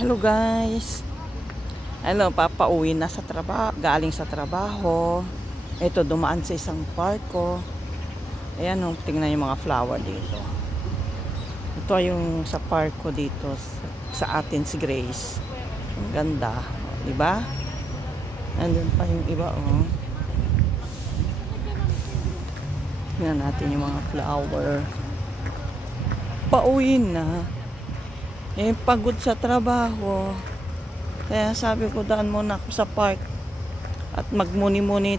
Hello guys. Hello, papauwi na sa trabaho, galing sa trabaho. Ito, dumaan sa isang park ko. Ayan, tingnan yung mga flower dito. Ito yung sa park ko dito sa Athens Grace. Ang ganda, di ba? Nandun pa yung iba, oh. Tingnan natin yung mga flower. Pauwi na. Pagod sa trabaho. Kaya sabi ko, daan muna ako sa park at magmuni-muni,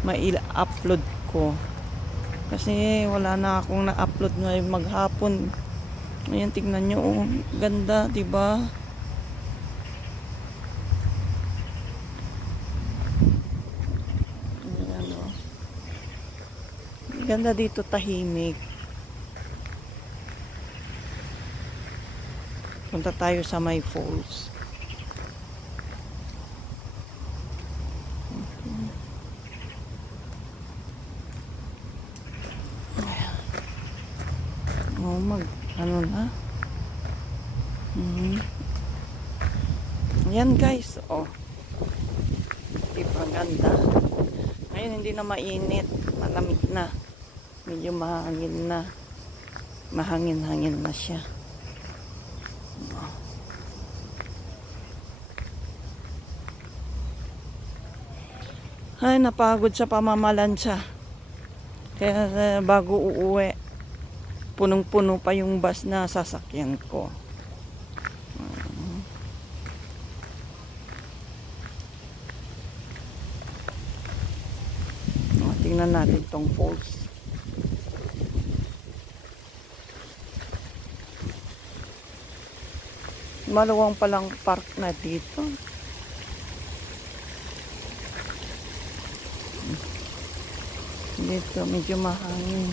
mai-upload ko. Kasi wala na akong na-upload ngayon maghapon. Ayan, tingnan nyo, oh, ganda, diba? Ayan, oh. Ganda dito, tahimik. Punta tayo sa May Falls. Oh, ano na? Ayan guys, oh. Diba ganda? Ngayon hindi na mainit, malamig na. Medyo mahangin na. Mahangin-hangin na siya. Ay, napagod sa pamamalansya. Kaya bago uuwi, punong-puno pa yung bus na sasakyan ko. Tingnan natin tong falls. Maluwang palang park na dito. Dito medyo mahangin.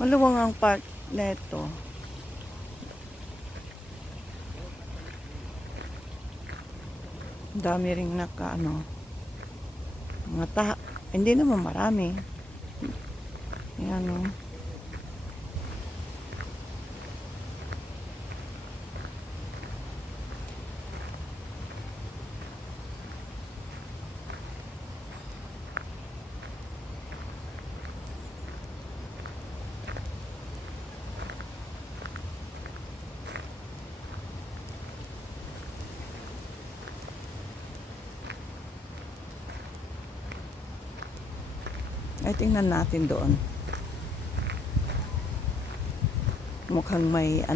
Maluwang ang park neto. Dami ring hindi naman marami. Ayan, oh. Ay, tingnan natin doon. Mukhang may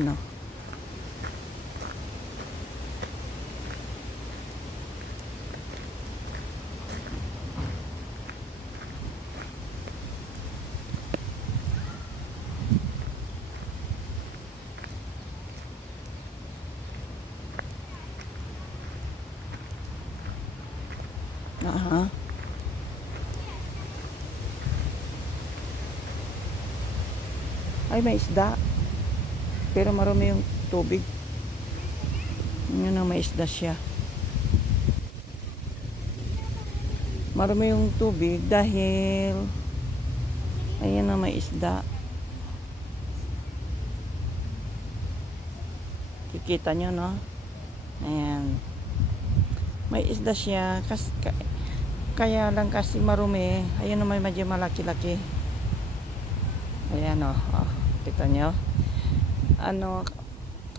ay, may isda. Pero marami yung tubig. Yun ang may isda siya. Marami yung tubig dahil ayan ang may isda. Kikita nyo, no? Ayan. May isda siya. Kaya lang kasi marumi. Ayan na may medyo malaki-laki. Ayan, oh. Kita nyo?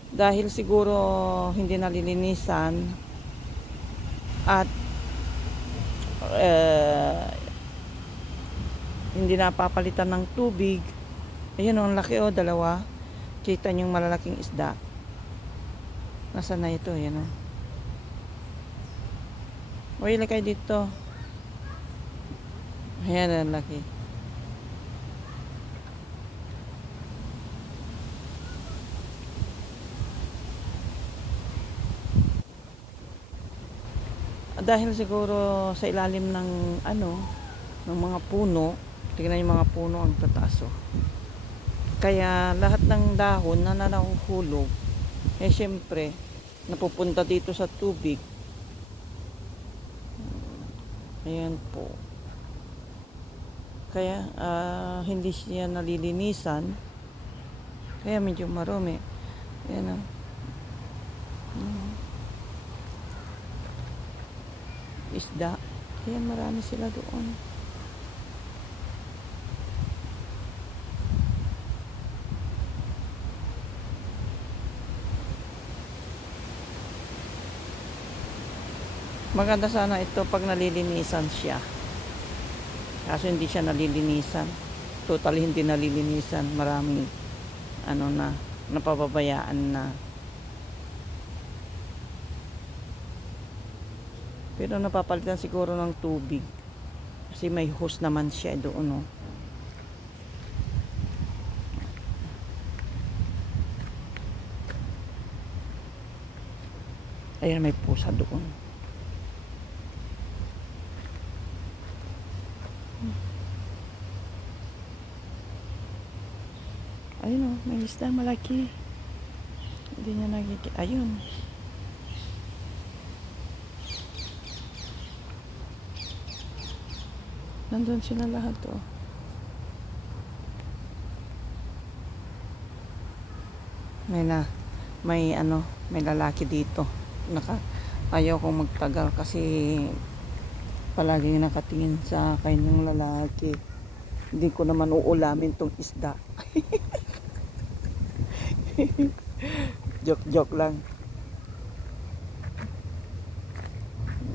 Dahil siguro hindi nalilinisan at hindi napapalitan ng tubig. Ayan, oh, ang laki, oh, dalawa. Kita nyo yung malalaking isda. Nasaan na ito? Ayan, oh. Uy, lakay dito. Ayan, ang laki. Dahil siguro sa ilalim ng ng mga puno, tingnan yung mga puno ang tataas, oh. Kaya lahat ng dahon na nahuhulog, eh syempre, napupunta dito sa tubig. Ayan po. Kaya hindi siya nalilinisan. Kaya medyo marumi. Ayan o. Isda. Kaya marami sila doon. Maganda sana ito pag nalilinisan siya. Kaso hindi siya nalilinisan. Totally hindi nalilinisan. Maraming napababayaan na. Pero napapalitan siguro ng tubig. Kasi may hose naman siya doon, no. Ayan, may pusa doon. Ayun, may isda malaki. Hindi niya nakikita. Ayun. Nandun sila lahat, oh. May lalaki dito. Ayaw kong magtagal kasi palagi nakatingin sa akin yung lalaki. Hindi ko naman uulamin tong isda. Joke lang.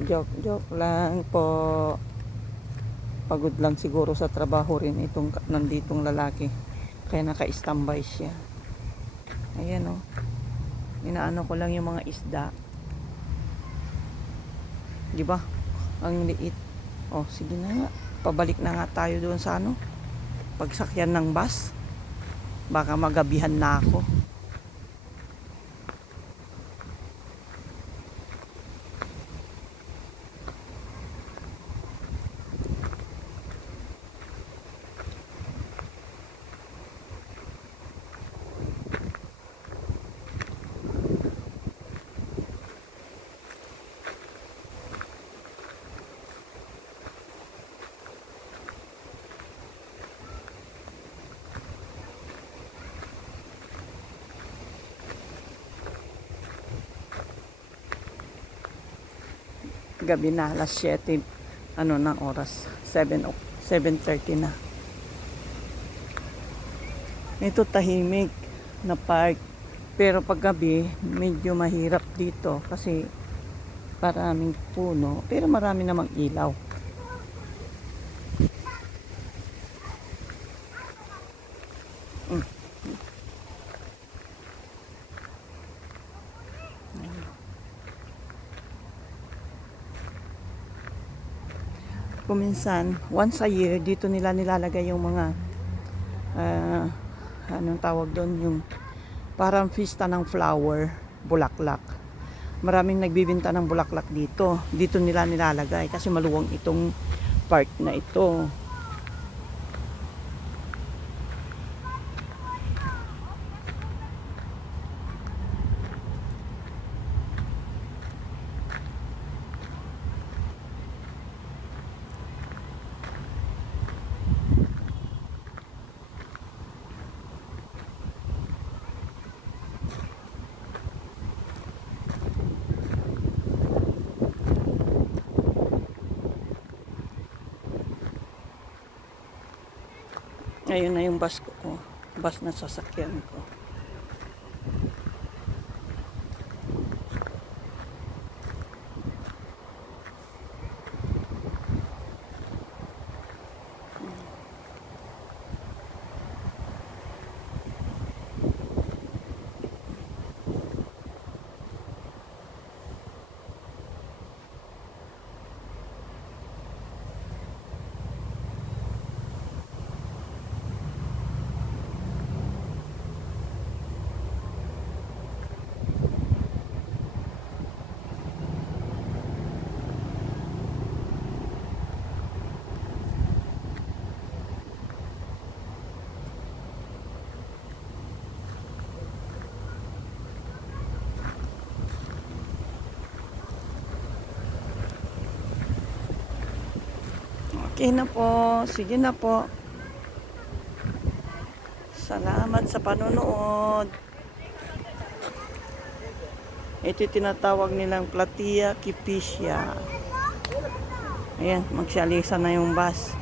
Joke lang po. Pagod lang siguro sa trabaho rin itong nanditong lalaki. Kaya naka-standby siya. Ayan, oh. Inaano ko lang yung mga isda. Di ba? Ang liit. Oh, sige na nga. Pabalik na nga tayo doon sa pagsakyan ng bus. Baka magabihan na ako. Gabi na, alas 7 ng oras, 7:30 na. Ito tahimik na park, pero pag gabi medyo mahirap dito kasi maraming puno, pero marami namang ilaw. Kuminsan, once a year, dito nila nilalagay yung mga anong tawag doon, yung parang fiesta ng flower, bulaklak. Maraming nagbibenta ng bulaklak dito. Dito nila nilalagay kasi maluwang itong park na ito. Ayun na yung bus ko. Bus na sasakyan ko. Okay na po. Sige na po. Salamat sa panonood. Ito yung tinatawag nilang Platia Kipicia. Ayan, magsialisa na yung bus.